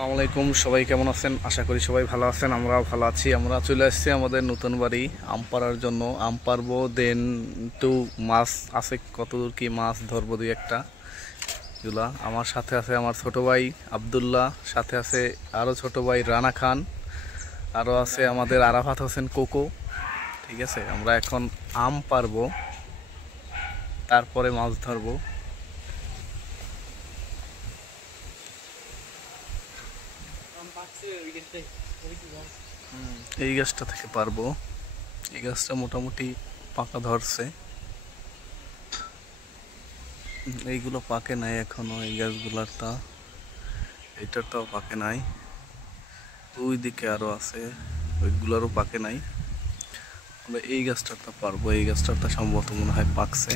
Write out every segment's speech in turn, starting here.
আসসালামু আলাইকুম, সবাই কেমন আছেন? আশা করি সবাই ভালো আছেন। আমরাও ভালো আছি। আমরা চলে আসছি আমাদের নতুন বাড়ি আম পাড়ার জন্য। আম পারবো, দেন একটু মাছ আছে, কতদূর কি মাছ ধরবো দুই একটা এগুলা। আমার সাথে আছে আমার ছোট ভাই আবদুল্লাহ, সাথে আছে আরও ছোট ভাই রানা খান, আরও আছে আমাদের আরাফাত হোসেন কোকো। ঠিক আছে, আমরা এখন আম পারবো, তারপরে মাছ ধরবো। এই গাছটা থেকে পারবো। এই গাছটা মোটামুটি পাকা ধরছে, এইগুলো পাকে নাই এখনো। এই গাছগুলার তা এটারটাও পাকে নাই, ওই দিকে আরো আছে, ওইগুলারও পাকে নাই। আমরা এই গাছটারটা পারবো। এই গাছটারটা সম্ভবত মনে হয় পাকছে।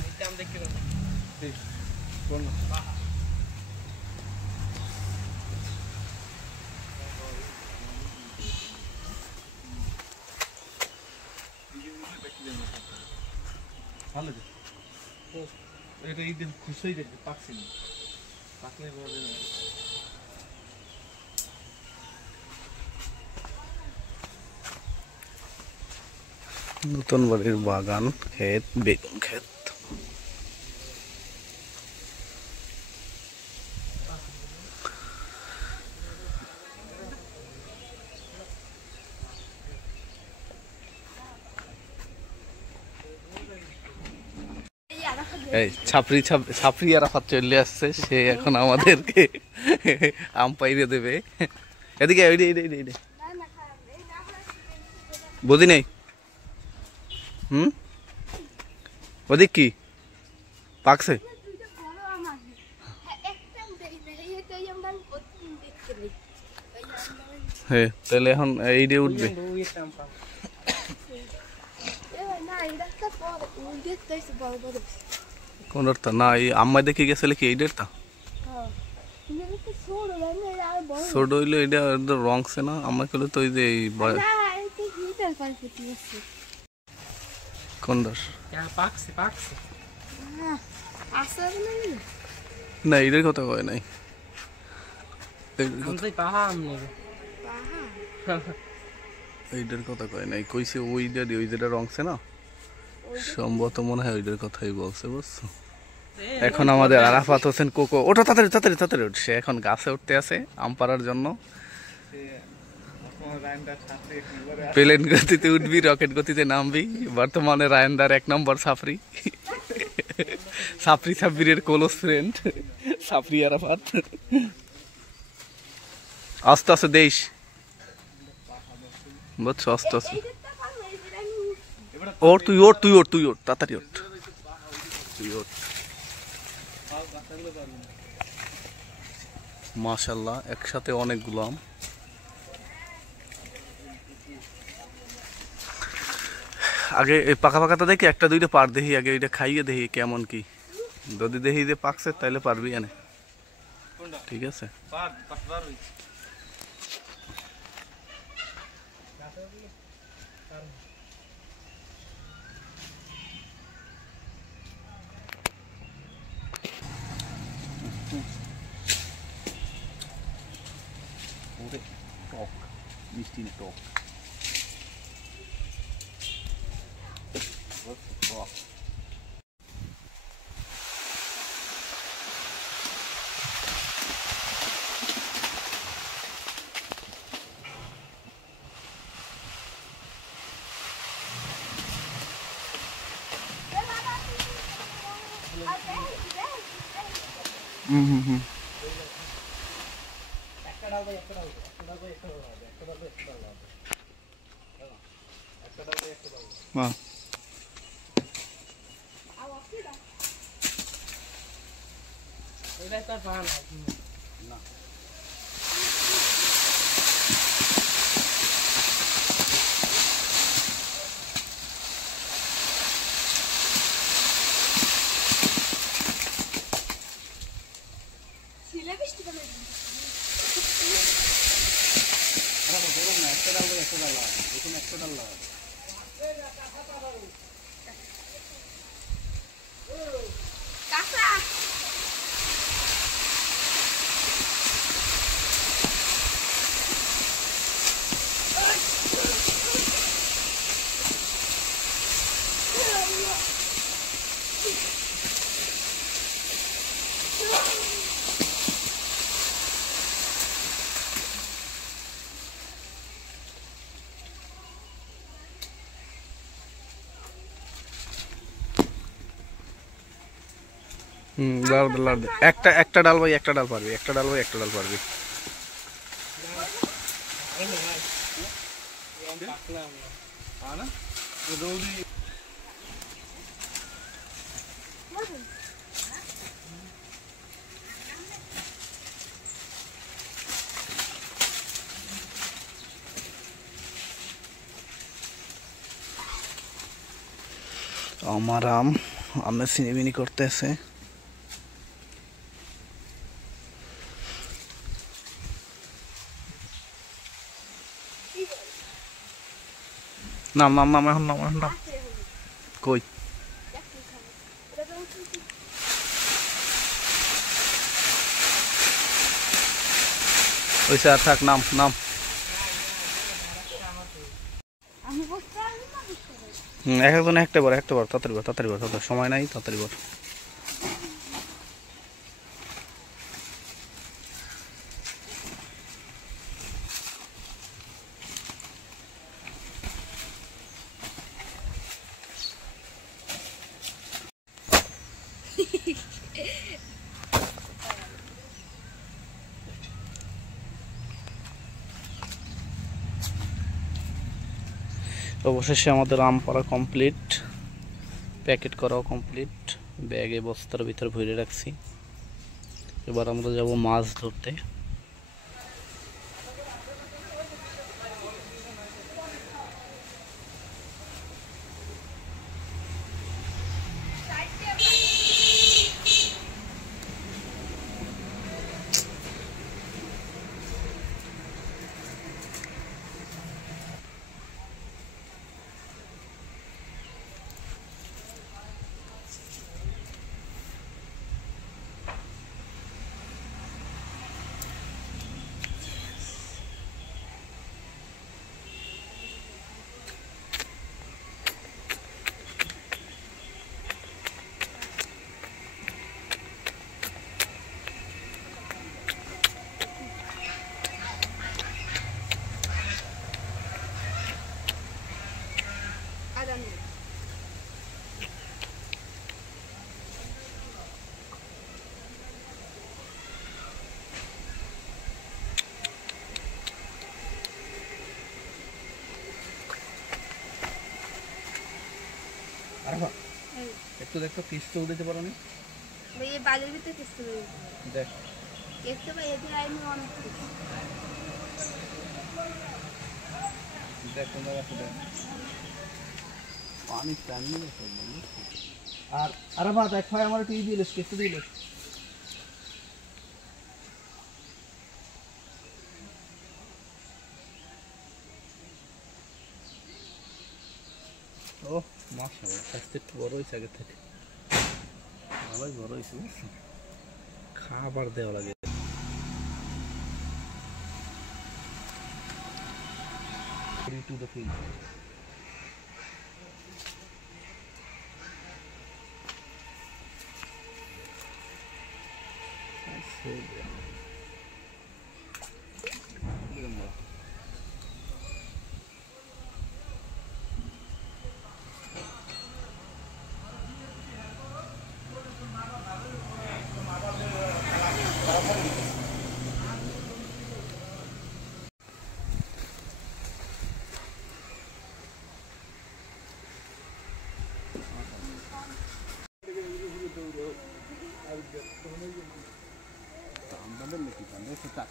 নতুন বাড়ির বাগান, ক্ষেত, বেগুন ক্ষেত। এই ছাপড়ি ছাপড়ি আরাফাত চলে আসছে, সে এখন আমাদেরকে আম পাইরে দেবে। এদিকে বুঝি নেই। ওদিক কি পাকছে? হ্যাঁ, তাহলে এখন এই দিয়ে উঠবে কোন তা না? এই আম্মা দেখে গেছিলে কি এই ডেটটা ছোট হইলো, এটা রং সে না আম্মা কইলো তো। ওই যে এই কোন দশ না, এটার কথা কয় নাই। এইটার কথা কয় নাই, কইছে ওইটা ওই যেটা রংছে না, সম্ভবত মনে হয় ওইটার কথাই বলছে, বুঝছো? এখন আমাদের আরাফাত হোসেন কোকো, ওটা তাড়াতাড়ি তাড়াতাড়ি তাড়াতাড়ি উঠছে, এখন গাছে উঠতে আছে আম পাড়ার জন্য। প্লেন গতিতে উঠবি, রকেট গতিতে নামবি। বর্তমানে রায়নদার 1 নম্বর সাফরি, সাফরি সাব্বিরের ক্লোজ ফ্রেন্ড সাফরি আরাফাত। আস্তে আস্তে দেশ, বুঝছো? আস্তে আস্তে ওর, তুই ওর, তুই ওর, তুই ওর, তাড়াতাড়ি ওঠ, তুই ওঠ। মাশাআল্লাহ, একসাথে অনেকগুলো আম। আগে এই পাকা পাকাটা দেখি, একটা দুইটা পার দেখি, আগে এটা খাইয়ে দেখি কেমন কি। যদি দেখি যে পাকছে তাইলে পারবি এনে, ঠিক আছে? টক, মিষ্টি টক। লাড় দে লাড় দে একটা একটা ডাল ভাই একটা ডাল পারবি একটা ডাল ভাই একটা ডাল পারবি আমার আমের সিনেবিনি করতেছে নাম নাম নাম এখন নাম এখন নাম কই ওই স্যার থাক নাম নাম এক একজন একটা বার তাড়াতাড়ি তাড়াতাড়ি সময় নাই তাড়াতাড়ি বার অবশেষে আমাদের আম পাড়া কমপ্লিট প্যাকেট করাও কমপ্লিট ব্যাগে বস্তার ভিতরে ভরে রাখছি এবার আমরা যাব মাছ ধরতে একটু দেখো পিস্তল দিতে পারো না ভাই এই বাজারের ভিতরে পিস্তল দেখ দেখতে ভাই এতে আইনি অনেক দেখ তোমরা দেখো দেখ পানি টানি আর আরে বাদ এক ভাই আমার টিভি দিলেস কেসে দিলেস ও মাশাআল্লাহ স্বাস্থ্য একটু বড় হয়েছে আগে থেকে ভালোই বড় হয়েছে খাবার দেওয়া লাগে to the field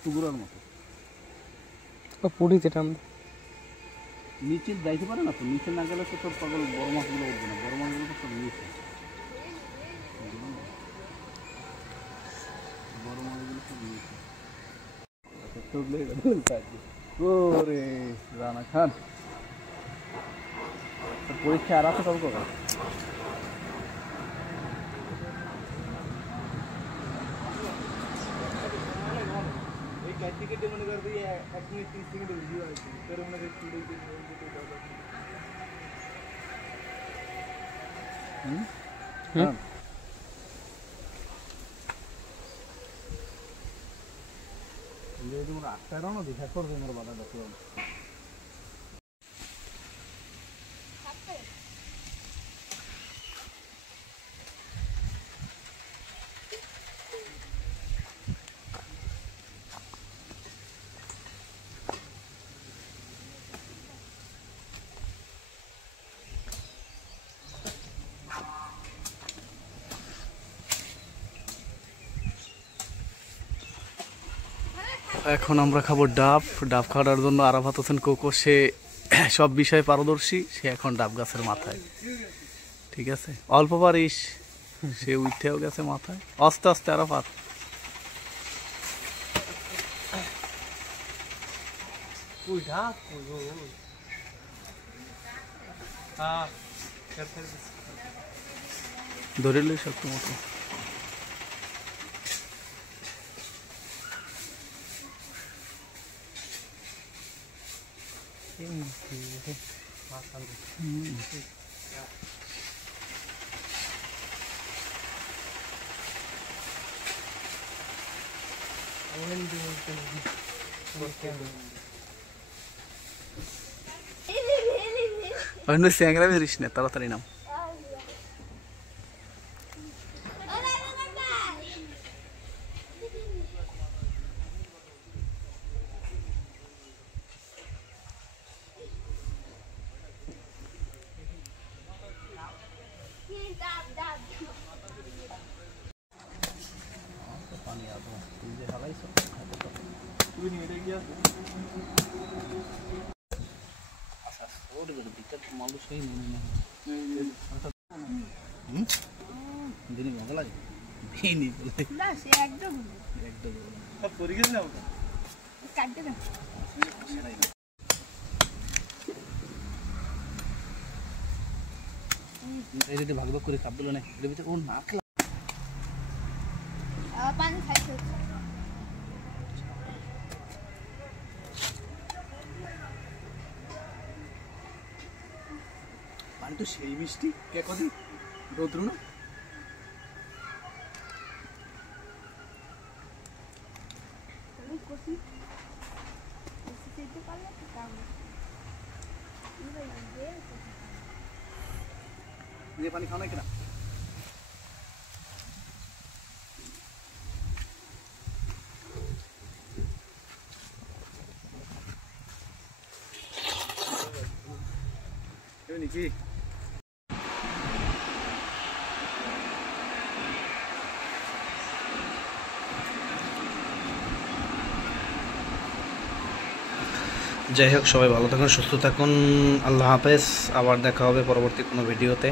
টুকরোর মতো পুরীতে টান নিচে যাইতে পারে না তো নিচে না গেলে তো তোর পাগল বড় মাছগুলো উঠবে না বড় মাছগুলো তো সব নিচে বড় মাছগুলো সব নিচে ওরে রানা খান পরীক্ষা আর আছে কবে কবে टिकट मने कर दी 1 मिनट 30 सेकंड वीडियो आई थी फिर मैंने स्टूडियो के नाम पे तो ज्यादा हां ये तुम रास्ता रहो ना दिखा कर दे मेरे बादा देखो এখন আমরা খাবো ডাব। ডাব খাওয়ার জন্য আরাফাত হোসেন কোকো, সে সব বিষয়ে পারদর্শী, সে এখন ডাব গাছের মাথায়। ঠিক আছে, অল্প পারিস, সে উঠেও গেছে মাথায়। আস্তে আস্তে আরাফাত। ধরে লই শক্ত মতো। স্যাংরা বেরিস না, তাড়াতাড়ি নাম। ভাগ ভাগ করে কাপ দিল না, ও না পানি খাইছে। পানি তো সেই মিষ্টি, কে কদি রোদ্রু না। পানি খাও না কিনা? নাকি যাই হোক, সবাই ভালো থাকুন, সুস্থ থাকুন। আল্লাহ হাফেজ। আবার দেখা হবে পরবর্তী কোনো ভিডিওতে।